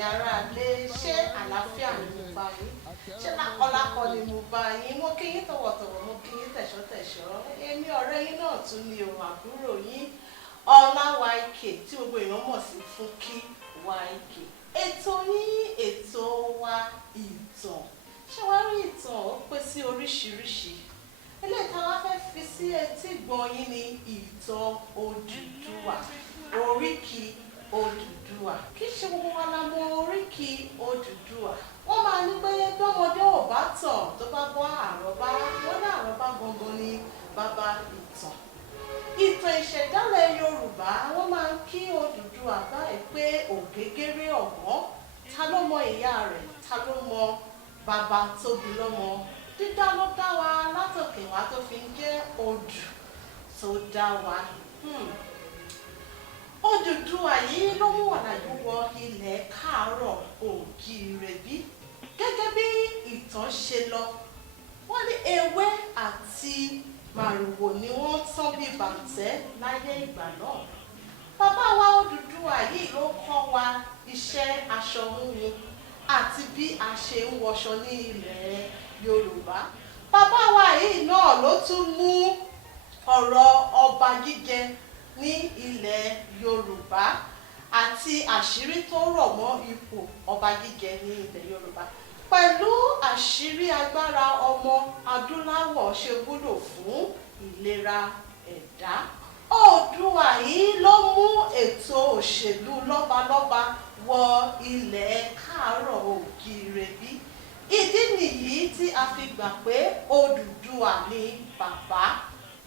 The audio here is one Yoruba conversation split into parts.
ẹ̀yin aráalé, ṣé àlàáfíà ni mo bá yín? Ṣé lákọlákọ ni mo bá yín? Mo kí yín tọ̀wọ̀tọ̀wọ̀, mo kí yín tẹ̀ṣọ́tẹ̀ṣọ́. Èmi ọ̀rẹ́ yín náà tún ni o, àbúrò yín Ọlá YK tí gbogbo èèyàn mọ̀ sí Fúnkí YK. Ètò yín, ètò wa ìtàn. Ṣé wàá rí ìtàn ó pín sí oríṣiríṣi? Eléyìí tá a wá fẹ́ fi sí etí gbọ̀n yín ni ìtàn Odùduwà, oríkì Odùduwà. Kì í ṣe gbogbo wa la mọ oríkì Odùduwà. Wọ́n máa ní pé tọ́mọdé ò bá tàn tó bá gbọ́ àrọ́bá, wọ́n ní àrọ́bá gangan ni bàbá ìtàn. Ìtàn ìṣẹ̀dálẹ̀ Yorùbá wọ́n máa ń kí Odùduwà báyìí pé ògégéré ọ̀gbọ́n. Ta ló mọ ìyá rẹ̀? Ta ló mọ bàbá tó bí lọ́mọ? Dídá ló dá wa látòkè wá tó fi ń jẹ́ odù tó dá wa. Odùduwà yìí ló mú ọ̀làjú wọ ilẹ̀ káàárọ̀ oòjíire bí. Gẹ́gẹ́ bí ìtàn ṣe lọ, wọ́n ní ewé àti màrìwò ni wọ́n tán bí bàǹtẹ́ láyé ìgbà náà. Bàbá wa Odùduwà yìí ló kọ́ wa iṣẹ́ aṣọ híhun àti bí a ṣe ń wọṣọ ní ilẹ̀ Yorùbá. Bàbá wa yìí náà ló tún mú ọ̀rọ̀ ọba jíjẹ ní ilẹ̀ Yorùbá àti àṣírí tó rọ̀ mọ́ ipò ọba jíjẹ ní ilẹ̀ Yorùbá pẹ̀lú àṣírí agbára ọmọ adúláwọ̀ ṣe wúlò fún ìlera ẹ̀dá. Oòduà yìí ló mú ètò òṣèlú lọ́balọ́ba wọ ilẹ̀ káàárọ̀ oòjíire bí. Ìdí nìyí tí a fi gbà pé Odùduwà ni bàbá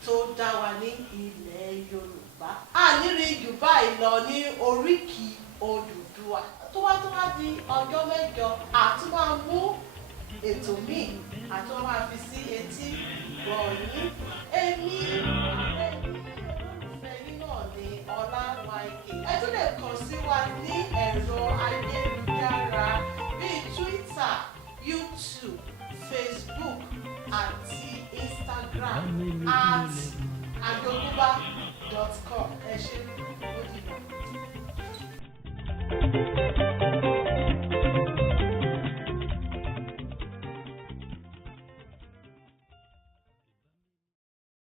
tó dá wa ní ilẹ̀ Yorùbá. Àníri jù báyìí lọ ní oríkì Odùduwà. Tó wá di ọjọ́ mẹ́jọ, àtún máa mú ètò míì, àtún máa fi sí etí gbọ̀nyín. Èmi olólùfẹ́ yín náà ni Ọlá YK. Ẹ tún lè kàn sí wa ní ẹ̀rọ ayélujára bíi Twitter, YouTube, Facebook àti Instagram @ajogunba.com. Ẹ ṣé, ó dìbò.